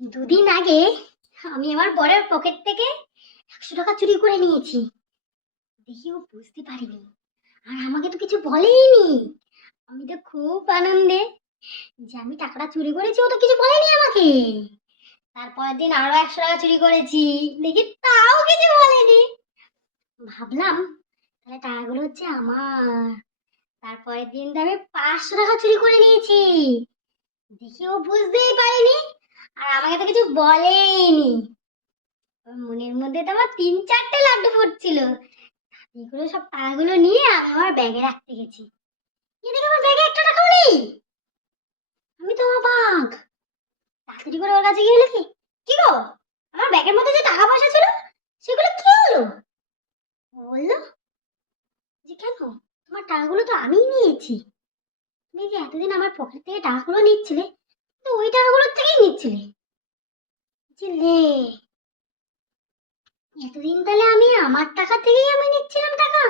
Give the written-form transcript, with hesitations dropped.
দুদিন আগে আমি আমার বরের পকেট থেকে 100 টাকা চুরি করে নিয়েছি। দেখি ও বুঝতে পারিনি, আর আমাকে তো কিছু বলেইনি। আমি তো খুব আনন্দে যে আমি টাকাটা চুরি করেছি, ও তো কিছু বলেনি আমাকে। তারপরের দিন আরো 100 টাকা চুরি করেছি, দেখি তাও কিছু বলেনি। ভাবলাম তাহলে টাকাগুলো হচ্ছে আমার। তারপরের দিন তো আমি 500 টাকা চুরি করে নিয়েছি, দেখি ও বুঝতেই পারিনি, আর আমাকে তো কিছু বলেইনি। ওর মনের মধ্যে তো আমার 3-4টে লাড্ডু ফুটছিল। এগুলো সব টাকাগুলো নিয়ে আমি আমার ব্যাগে রাখতে গেছি, গিয়ে দেখি আমার ব্যাগে 1 টাকাও নেই। আমি তো অবাক, তাড়াতাড়ি করে ওর কাছে গিয়ে বলি, কি কি গো, আমার ব্যাগের মধ্যে যে টাকা পয়সা ছিল সেগুলো কি হলো? ও বললো যে, কেন, তোমার টাকাগুলো তো আমিই নিয়েছি। তুমি যে এতদিন আমার পকেট থেকে টাকাগুলো নিচ্ছিলে, তো ওই টাকাগুলোর থেকেই নিচ্ছিলে। যে লে, এতদিন তাহলে আমি আমার টাকা থেকেই আমি নিচ্ছিলাম টাকা।